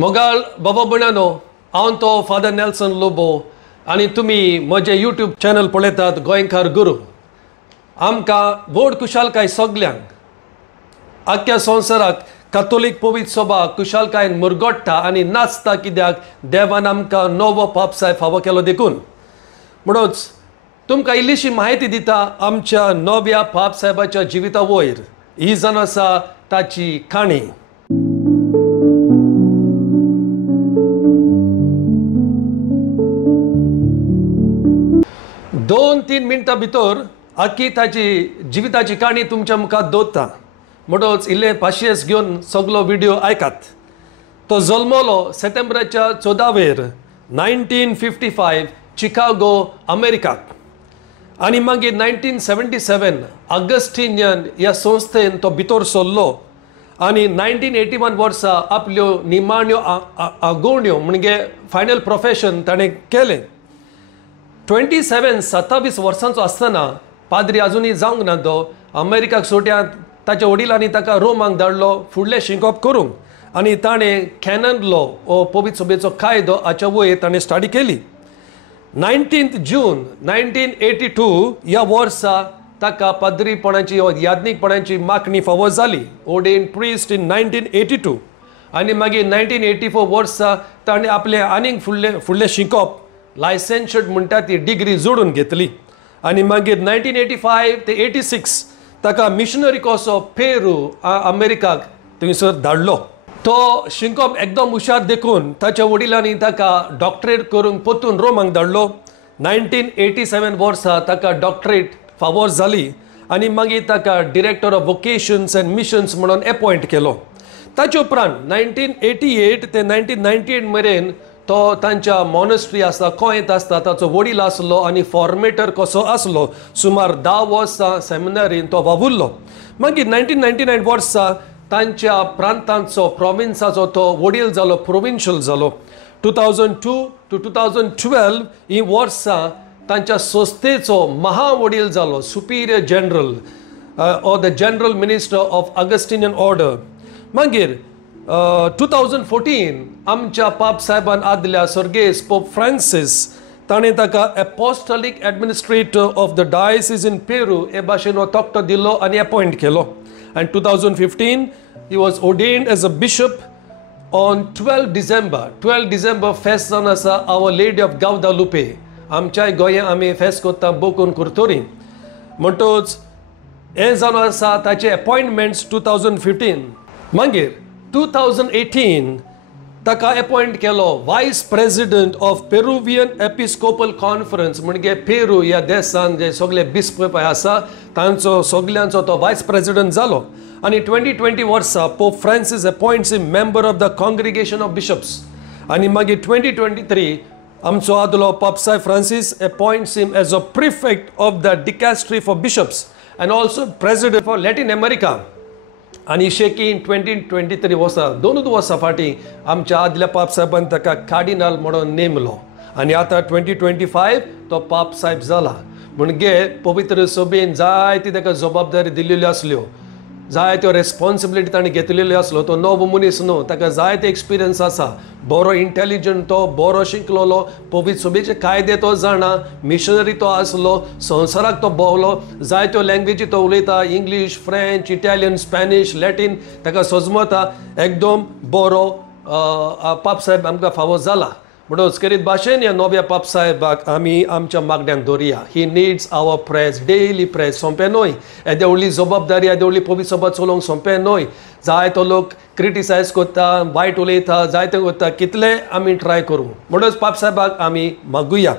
मोगाळ बाबा भयणानो, हांव तो फादर नेल्सन लोबो आनी तुमी म्हजें यूट्यूब चॅनल पळयतात गोंयकार गुरू. आमकां व्हड कुशालकाय सगल्यांक आख्ख्या संवसाराक कातोलीक पवित्र सभा कुशालकायेन मुरगोडटा आनी नाचता कित्याक देवान आमकां नवो पापसाय फावो केलो देखून. म्हणूच तुमकां इल्लीशी म्हायती दिता आमच्या नव्या पापसाहेबाच्या जिविता वयर. ही जावन आसा ताची काणी. 2-3 मिनटां भितर आख्खी ताची जिविताची काणी तुमच्या मुखार दवरता. म्हणूच इल्ले पाशियेंस घेवन सगलो व्हिडिओ आयकात. तो जल्मलो सप्टेंबराच्या 14 1955 चिकागो अमेरिकाक आनी मागीर 1977 ऑगस्टिनियन ह्या संस्थेन तो भितर सरलो आनी 1981 वर्सा आपल्यो निमाण्यो आगोवण्यो म्हणजे फायनल प्रोफेशन ताणें केलें. 27 वर्सांचो आसतना पाद्री आजुनूय जावंक ना तो अमेरिकाक सोट्यात ताच्या वडिलांनी ताका रोमांक धाडलो फुडलें शिकोवप करूंक आनी ताणें कॅनन लॉ हो पवित्र सभेचो कायदो हाच्या वयर ताणें स्टडी केली. 19 जून 1982 ह्या वर्सा ताका पाद्रीपणाची याज्ञीकपणाची मागणी फावो जाली. ऑर्डेन्ड प्रिस्ट इन 1982 आनी मागीर 1984 वर्सा ताणें आपलें आनीक फुडलें शिकोवप लायसेन्शड म्हणटा ती डिग्री जोडून घेतली आनी मागीर 1985 ते 86 ताका मिशनरी कसो पेरू अमेरिकाक थंयसर धाडलो. तो शिकोवप एकदम हुशार देखून ताच्या वडिलांनी ताका डॉक्टरेट करूंक परतून रोमांक धाडलो. 1987 वर्सा ताका डॉक्टरेट फावो जाली आनी मागीर ताका डिरेक्टर ऑफ वोकेशन्स एंड मिशन्स म्हणून अपॉयंट केलो. ताचे उपरांत 1988 ते 1998 मेरेन तो तांच्या मॉनेस्ट्री आसता कोयत आसता ताचो वडील आसलो आनी फॉर्मेटर कसो आसलो. सुमार 10 वर्सां सेमिनारीन तो वावुरलो. मागीर 1999 वर्सा तांच्या प्रांतांचो प्रोविन्साचो तो वडील जालो प्रोविन्शियल जालो. 2002 to 2012 ही वर्सां तांच्या संस्थेचो महावडील जालो Superior general or the general minister of Augustinian order. मागीर 2014 आमच्या पाप साहेबान आदल्या सर्गेस पोप फ्रांसीस ताणें ताका apostolic administrator of the diocese in Peru हे भाशेन हो तोक्तो दिलो आनी अपॉयंट केलो. And 2015 he was ordained as a bishop on 12 December फेस्त जावन आसा आवर लेडी ऑफ गावदालुपे. आमच्या गोंयांत आमी फेस्त करता बोकून कुर्तोरी. म्हणटूच हें जावन आसा ताचे अपॉयंटमेंट्स 2015. मागीर 2018 ताका अपॉयंट केलो वायस president of Peruvian Episcopal conference म्हणजे पेरू ह्या देशांत जे सगळे बिस्प आसा तांचो सगल्यांचो तो वायस प्रेसिडेंट जालो. आनी 2020 वर्सा Pope Francis appoints him member of the congregation of bishops आनी मागीर 2023 आमचो आदलो पापसाय Francis appoints him as a prefect of the dicastery for bishops and also president for Latin America. आनी शेकीन 2023 वर्सा 2 वर्सां फाटीं आमच्या आदल्या पाप साहेबान ताका कार्डिनल म्हणून नेमलो आनी आतां 2025 तो पाप साहेब जाला. म्हणजे पवित्र सभेन जायती ताका जबाबदारी दिल्ल्यो आसल्यो, जायत्यो रेस्पॉन्सिबिलिटी ताणें घेतलेल्यो आसलो. तो नवो मनीस न्हू, ताका जायते एक्सपिरियन्स आसा. बरो इंटेलिजंट तो, बरो शिकलोलो, पवित्र सभेचे कायदे तो जाणा, मिशनरी तो आसलो, संवसाराक तो भोंवलो, जायत्यो लँग्वेजी तो उलयता. English, French, Italian, Spanish, Latin ताका सजमता. एकदम बरो पाप साहेब आमकां फावो जाला. म्हणून करीत भाशेन ह्या नव्या पाप साहेबाक आमी आमच्या मागण्यांक दवरया. He needs our praise, daily praise. सोंपें न्हय, येद्या व्हडली जबाबदारी, येद्या व्हडली पवित्र सभा चलोवंक सोंपें न्हय. जायतो लोक क्रिटिसायज करता, वायट उलयता, जायते करता. कितले आमी ट्राय करूं. म्हणून पाप साहेबाक आमी मागुया.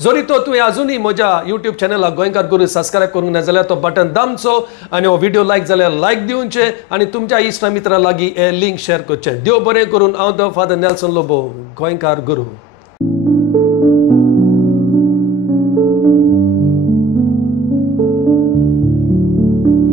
जरी तो तुवें आजुनूय म्हज्या यूट्यूब चॅनलाक गोंयकार गुरू सबस्क्रायब करूंक ना जाल्यार तो बटन दामचो आनी हो व्हिडिओ लायक जाल्यार लायक दिवचे आनी तुमच्या इश्ट मित्रां लागीं हे लिंक शेअर करचें. देव बरें करून हांव तो फादर नेल्सन लोबो गोंयकार गुरू.